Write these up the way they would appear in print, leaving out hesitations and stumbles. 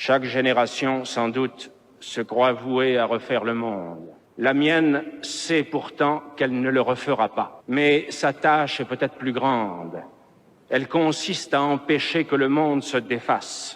Chaque génération, sans doute, se croit vouée à refaire le monde. La mienne sait pourtant qu'elle ne le refera pas. Mais sa tâche est peut-être plus grande. Elle consiste à empêcher que le monde se défasse.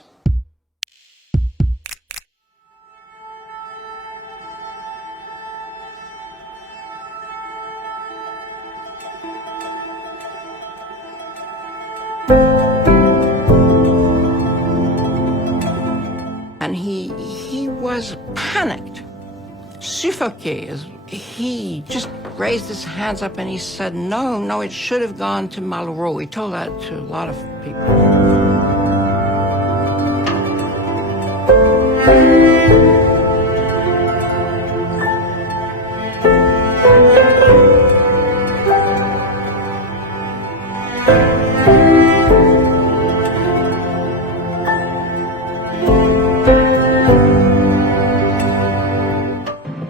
And he was panicked, suffocated. He just raised his hands up and he said, no, it should have gone to Malraux. He told that to a lot of people.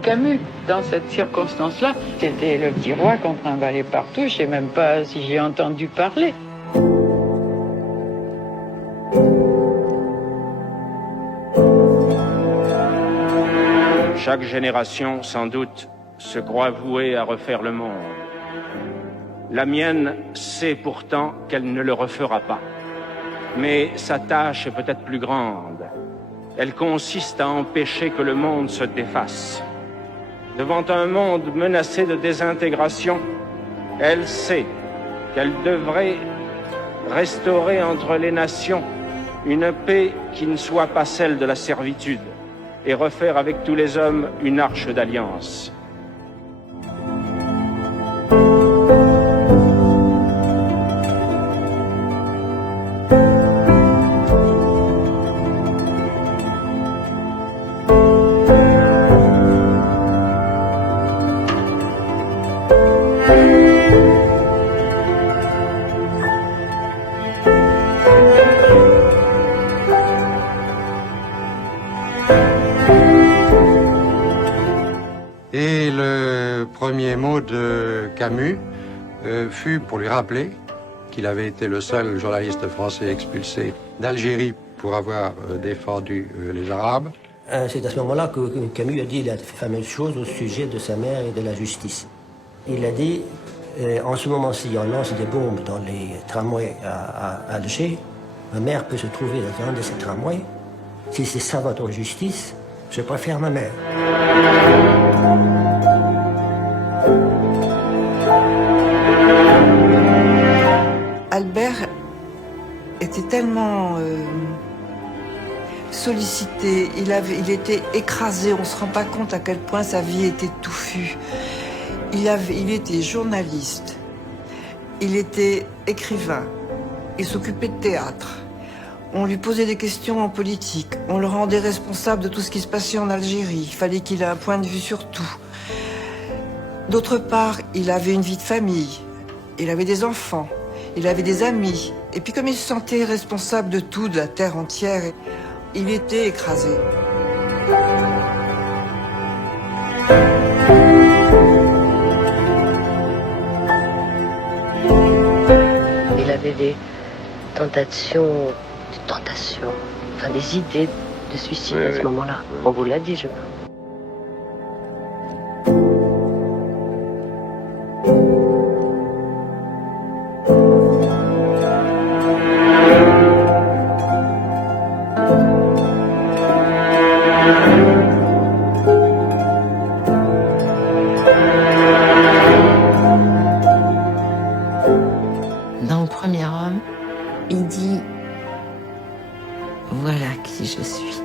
Camus, dans cette circonstance-là, c'était le petit roi qu'on trimballait partout. Je sais même pas si j'ai entendu parler. Chaque génération, sans doute, se croit vouée à refaire le monde. La mienne sait pourtant qu'elle ne le refera pas. Mais sa tâche est peut-être plus grande. Elle consiste à empêcher que le monde se défasse. Devant un monde menacé de désintégration, elle sait qu'elle devrait restaurer entre les nations une paix qui ne soit pas celle de la servitude et refaire avec tous les hommes une arche d'alliance. Et le premier mot de Camus fut pour lui rappeler qu'il avait été le seul journaliste français expulsé d'Algérie pour avoir défendu les Arabes. C'est à ce moment-là que Camus a dit la fameuse chose au sujet de sa mère et de la justice. Il a dit, en ce moment-ci, on lance des bombes dans les tramways à Alger. Ma mère peut se trouver dans un de ces tramways. Si c'est ça votre justice, je préfère ma mère. Albert était tellement sollicité, il était écrasé, on ne se rend pas compte à quel point sa vie était touffue. Il était journaliste, il était écrivain, il s'occupait de théâtre. On lui posait des questions en politique, on le rendait responsable de tout ce qui se passait en Algérie. Il fallait qu'il ait un point de vue sur tout. D'autre part, il avait une vie de famille, il avait des enfants, il avait des amis. Et puis comme il se sentait responsable de tout, de la terre entière, il était écrasé. Il avait des tentations, enfin des idées de suicide à ce moment-là. On vous l'a dit, je pense. Dans Le Premier Homme, il dit « Voilà qui je suis ».